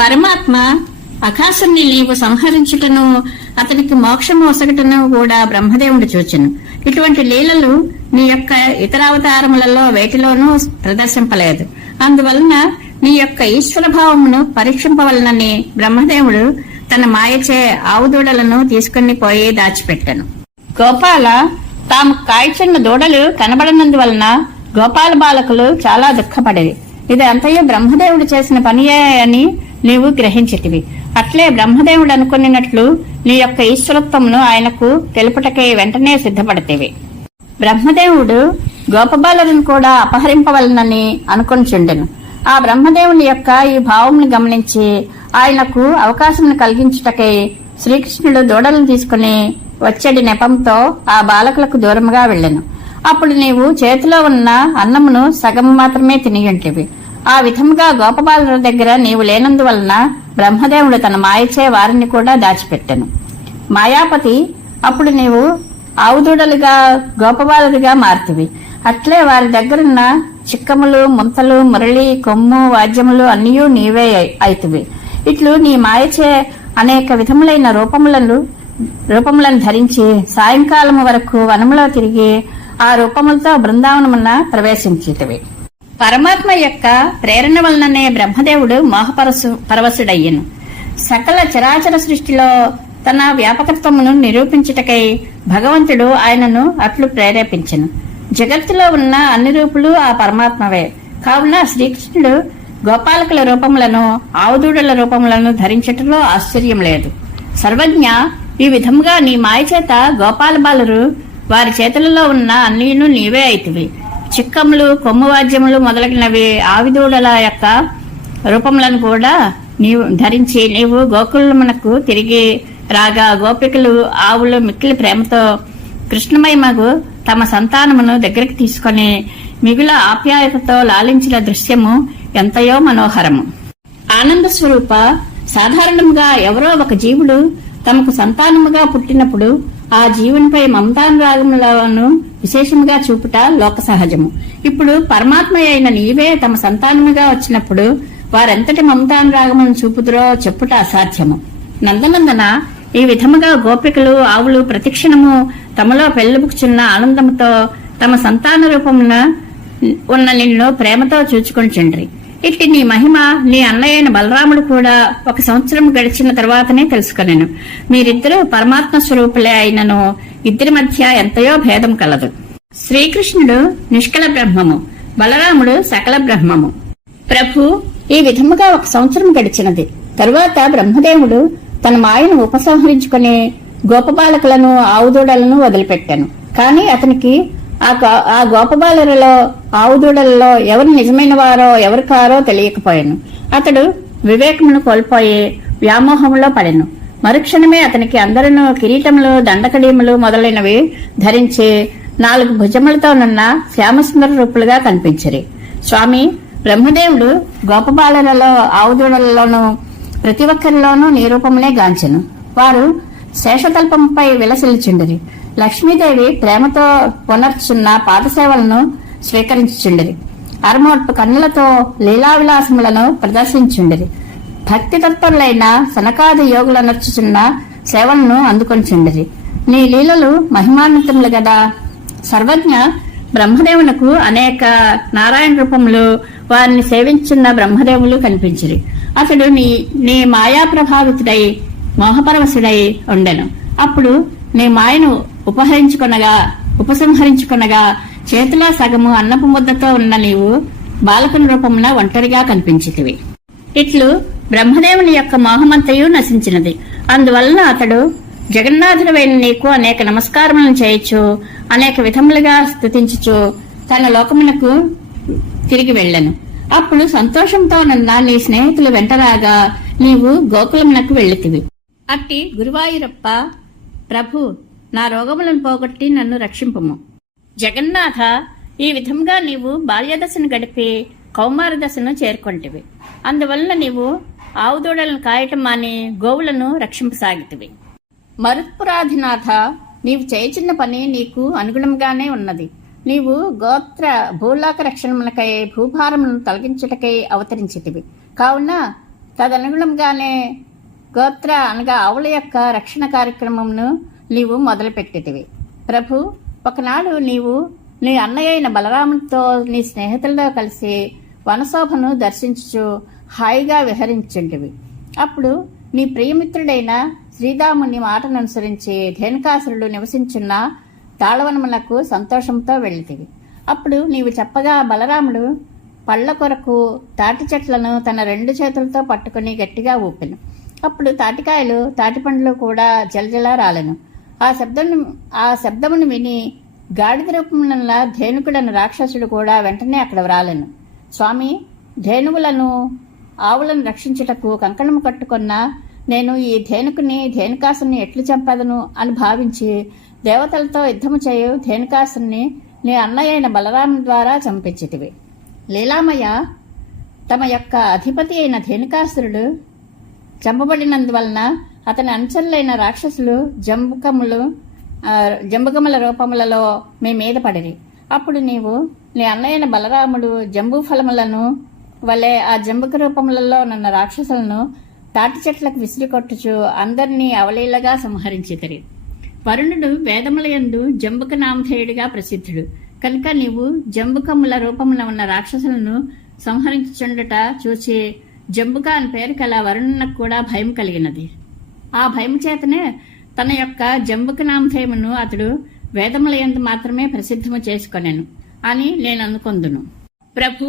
పరమాత్మ అఘాసుని నీవు సంహరించుటను అతనికి మోక్షము ఒసగటను కూడా బ్రహ్మదేవుడు చూచెను. ఇటువంటి లీలలు నీ యొక్క ఇతర అవతారములలో వేటిలోనూ ప్రదర్శింపలేదు. అందువలన నీ యొక్క ఈశ్వర భావమును పరీక్షింపవలనని బ్రహ్మదేవుడు తన మాయచే ఆవుదూడలను తీసుకుని పోయి దాచిపెట్టెను. గోపాల తాము కాయచున్న దూడలు కనబడనందువలన గోపాల బాలకులు చాలా దుఃఖపడేది. ఇది అంతయు బ్రహ్మదేవుడు చేసిన పనియే అని నీవు గ్రహించితివి. అట్లే బ్రహ్మదేవుడు అనుకున్నట్లు నీ యొక్క ఈశ్వరత్వమును ఆయనకు తెలుపుటకై వెంటనే సిద్ధపడితేవి. బ్రహ్మదేవుడు గోపబాలను కూడా అపహరింపవలనని అనుకొనిచుండెను. ఆ బ్రహ్మదేవుని యొక్క ఈ భావమును గమనించి ఆయనకు అవకాశం కలిగించుటకై శ్రీకృష్ణుడు దూడలను తీసుకుని వచ్చేడి నెపంతో ఆ బాలకులకు దూరముగా వెళ్ళెను. అప్పుడు నీవు చేతిలో ఉన్న అన్నమును సగం మాత్రమే తినియుంటివి. ఆ విధముగా గోపబాలుల దగ్గర నీవు లేనందువలన బ్రహ్మదేవుడు తన మాయచే వారిని కూడా దాచిపెట్టెను. మాయాపతి అప్పుడు నీవు ఆవుదూడలుగా గోపబాలుగా మారుతివి. అట్లే వారి దగ్గరున్న చిక్కములు, ముంతలు, మురళి, కొమ్ము, వాద్యములు అన్నీయూ నీవే అయితివి. ఇట్లు నీ మాయచే అనేక విధములైన రూపములను ధరించి సాయంకాలము వరకు వనములో తిరిగి ఆ రూపములతో బృందావనమున ప్రవేశించితివి. పరమాత్మ యొక్క ప్రేరణ వలననే బ్రహ్మదేవుడు పరవశుడయ్యను. సకల చరాచర సృష్టిలో తన వ్యాపకత్వమును నిరూపించుటకై భగవంతుడు ఆయనను అట్లు ప్రేరేపించెను. జగత్తులో ఉన్న అన్ని రూపులు ఆ పరమాత్మవే. కావున శ్రీకృష్ణుడు గోపాలకుల రూపములను, ఆవుదూడల రూపములను ధరించటంలో ఆశ్చర్యం లేదు. సర్వజ్ఞ, ఈ విధముగా నీ మాయ చేత గోపాల బాలురు వారి చేతులలో ఉన్న అన్నీను నీవే అయితివి. చిక్కములు, కొమ్ము వాద్యములు మొదలగినవి ఆవిదూడల యొక్క రూపములను కూడా నీవు ధరించి నీవు గోకులమునకు తిరిగి రాగా గోపికలు, ఆవులు మిక్కిలి ప్రేమతో కృష్ణమయమగు తమ సంతానమును దగ్గరికి తీసుకుని మిగుల ఆప్యాయతతో లాలించిన దృశ్యము ఎంతయో మనోహరము. ఆనంద స్వరూప, సాధారణంగా ఎవరో ఒక జీవుడు తమకు సంతానముగా పుట్టినప్పుడు ఆ జీవునిపై మమతానురాగములను విశేషముగా చూపుట లోక సహజము. ఇప్పుడు పరమాత్మ అయిన నీవే తమ సంతానముగా వచ్చినప్పుడు వారెంతటి మమతానురాగములను చూపుదురో చెప్పుట అసాధ్యము. నందనందన, ఈ విధముగా గోపికలు, ఆవులు ప్రతిక్షణము తమలో పెళ్లిబుకుచున్న ఆనందముతో తమ సంతాన రూపమున ఉన్న నిన్ను ప్రేమతో చూచుకొనిచుండ్రి. ఇట్టి నీ మహిమ నీ అన్నయ్యైన బలరాముడు కూడా 1 సంవత్సరం గడిచిన తర్వాతనే తెలుసుకొనెను. మీరిద్దరూ పరమాత్మ స్వరూపులే అయినను ఇద్దరి మధ్య ఎంతయో భేదం కలదు. శ్రీకృష్ణుడు నిష్కల బ్రహ్మము, బలరాముడు సకల బ్రహ్మము. ప్రభు, ఈ విధముగా 1 సంవత్సరం గడిచినది. తరువాత బ్రహ్మదేవుడు తన మాయను ఉపసంహరించుకుని గోపబాలకులను, ఆవుదూడలను వదిలిపెట్టాను. కాని అతనికి ఆ గోపబాలులలో, ఆవుదూడలలో ఎవరు నిజమైన వారో ఎవరు కారో తెలియకపోయాను. అతడు వివేకమును కోల్పోయి వ్యామోహంలో పడెను. మరుక్షణమే అతనికి అందరూ కిరీటములు, దండకడీములు మొదలైనవి ధరించి 4 భుజములతోనున్న శ్యామసుందర రూపులుగా కనిపించిరి. స్వామి, బ్రహ్మదేవుడు గోపబాలులలో, ఆవుదూడలలోనూ ప్రతి ఒక్కరిలోనూ నీ రూపమునే గాంచెను. వారు శేషతల్పంపై విలసిల్లుచుండిరి. లక్ష్మీదేవి ప్రేమతో పునర్చున్న పాదసేవలను స్వీకరించుచుండిరి. అరమోట్పు కన్నులతో లీలావిలాసములను ప్రదర్శించుండిరి. భక్తి తత్పరులైన సనకాది యోగులనర్చుచున్న సేవలను అందుకొనిచుండిరి. నీ లీలలు మహిమాన్వితములు గదా. సర్వజ్ఞ, బ్రహ్మదేవునకు అనేక నారాయణ రూపములు, వారిని సేవించున్న బ్రహ్మదేవులు కనిపించిరి. అతడు నీ మాయా ప్రభావితుడై మోహపరవశుడై ఉండెను. అప్పుడు నీ మాయను ఉపసంహరించుకొనగా చేతిలో సగము అన్నపు ముద్దతో ఉన్న నీవు బాలకుని రూపమున ఒంటరిగా కనిపించితివి. ఇట్లు బ్రహ్మదేవుని యొక్క మోహమంతయు నశించినది. అందువలన అతడు జగన్నాథుడైన నీకు అనేక నమస్కారములను చేయొచ్చు, అనేక విధములుగా స్తుతించుచు తన లోకమునకు తిరిగి వెళ్ళెను. అప్పుడు సంతోషంతోనున్న నీ స్నేహితులు వెంటరాగా నీవు గోకులమునకు వెళ్ళితివి. అట్టి గురువాయూరప్ప, ప్రభు, నా రోగములను పోగొట్టి నన్ను రక్షింపుము. జగన్నాథ, ఈ విధంగా నీవు బాల్యదశను గడిపి కౌమార దశను చేరుకొంటివి. అందువలన నీవు ఆవుదూడలను కాయటం మాని గోవులను రక్షింపసాగితివి. మరుత్పురాధినాథ, నీవు చేయుచున్న పని నీకు అనుగుణంగానే ఉన్నది. నీవు గోత్ర భూలోక రక్షణములకై భూభారమును తొలగించుటకై అవతరించితివి. కావున తదనుగుణంగానే గోత్ర అనగా ఆవుల యొక్క రక్షణ కార్యక్రమంను నీవు మొదలుపెట్టితివి. ప్రభు, ఒకనాడు నీవు నీ అన్నయ్య అయిన బలరామునితో నీ స్నేహితులతో కలిసి వనశోభను దర్శించుచు హాయిగా విహరించుంటివి. అప్పుడు నీ ప్రియమిత్రుడైన శ్రీరాముని మాటను అనుసరించి ధేనుకాసురుడు నివసించున్న తాళవనములకు సంతోషంతో వెళితివి. అప్పుడు నీవు చెప్పగా బలరాముడు పళ్ల కొరకు తాటి చెట్లను తన 2 చేతులతో పట్టుకుని గట్టిగా ఊపెను. అప్పుడు తాటికాయలు తాటిపండ్లు కూడా జలజలా రాలెను. ఆ శబ్దమును విని గాడిద రూపమున ధేనుకుడను రాక్షసుడు కూడా వెంటనే అక్కడ వ్రాలెను. స్వామి, ధేనువులను ఆవులను రక్షించుటకు కంకణము కట్టుకున్న నేను ఈ ధేనుకాసుని ఎట్లు చంపదను అని భావించి దేవతలతో యుద్ధము చేయు ధేనుకాసుని నీ అన్నయ్య అయిన బలరాముని ద్వారా చంపించితివి. లీలామయ్య, తమ యొక్క అధిపతి అయిన ధేనుకాసురుడు చంపబడినందువలన అతని అనుచరులైన రాక్షసులు జంబుకముల రూపములలో మీ మీద పడిరి. అప్పుడు నీవు నీ అన్నయ్యన బలరాముడు జంబూ ఫలములను వలె ఆ జంబుక రూపములలో ఉన్న రాక్షసులను తాటి చెట్లకు విసిరికొట్టుచు అందరినీ అవలీలగా సంహరించితిరి. వరుణుడు వేదములయందు జంబుక నామధేయుడిగా ప్రసిద్ధుడు కనుక నీవు జంబుకముల రూపమున ఉన్న రాక్షసులను సంహరించుచుండట చూచి జంబుక అని పేరు కల వరుణునకు కూడా భయం కలిగినది. ఆ భయం చేతనే తన యొక్క జంబుక నామధేయమును అతడు వేదములయందు మాత్రమే ప్రసిద్ధము చేసుకొనెను అని నేను అనుకొందును. ప్రభు,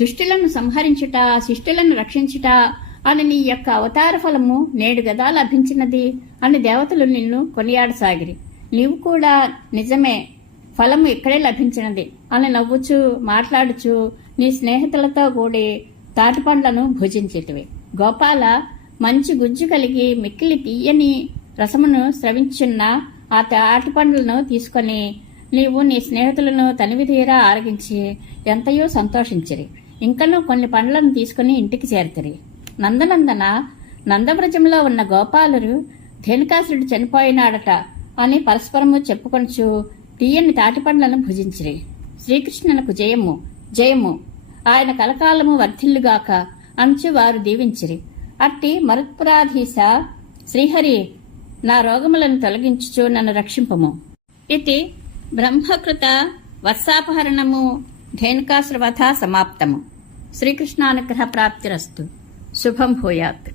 దుష్టులను సంహరించుట, శిష్టులను రక్షించుట అని నీ యొక్క అవతార ఫలము నేడు గదా లభించినది అని దేవతలు నిన్ను కొనియాడసాగిరి. నీవు కూడా నిజమే, ఫలము ఇక్కడే లభించినది అని నవ్వుచూ మాట్లాడుచూ నీ స్నేహితులతో కూడి తాటిపండ్లను భుజించేటివి. గోపాల, మంచి గుజ్జు కలిగి మిక్కిలి తీయని రసమును స్రవించున్న ఆ తాటిపండ్లను తీసుకొని నీవు నీ స్నేహితులను తనివి తీరా ఆరగించి ఎంతయో సంతోషించిరి. ఇంకనూ కొన్ని పండ్లను తీసుకుని ఇంటికి చేరితిరి. నందనందన, నందవ్రజంలో ఉన్న గోపాలురు ధేనుకాసురుడు చనిపోయినాడట అని పరస్పరము చెప్పుకొనుచు తీయని తాటిపండ్లను భుజించిరి. శ్రీకృష్ణునకు జయము జయము, ఆయన కలకాలము వర్ధిల్లుగాక అంచు వారు దీవించిరి. అట్టి మరుత్పురాధీశ శ్రీహరి, నా రోగములను తొలగించుచు నన్ను రక్షింపము. ఇది బ్రహ్మకృత వత్సాపహరణము ధేనుకాసురవధ సమాప్తము. శ్రీకృష్ణానుగ్రహ ప్రాప్తిరస్తు. శుభం భూయాత్.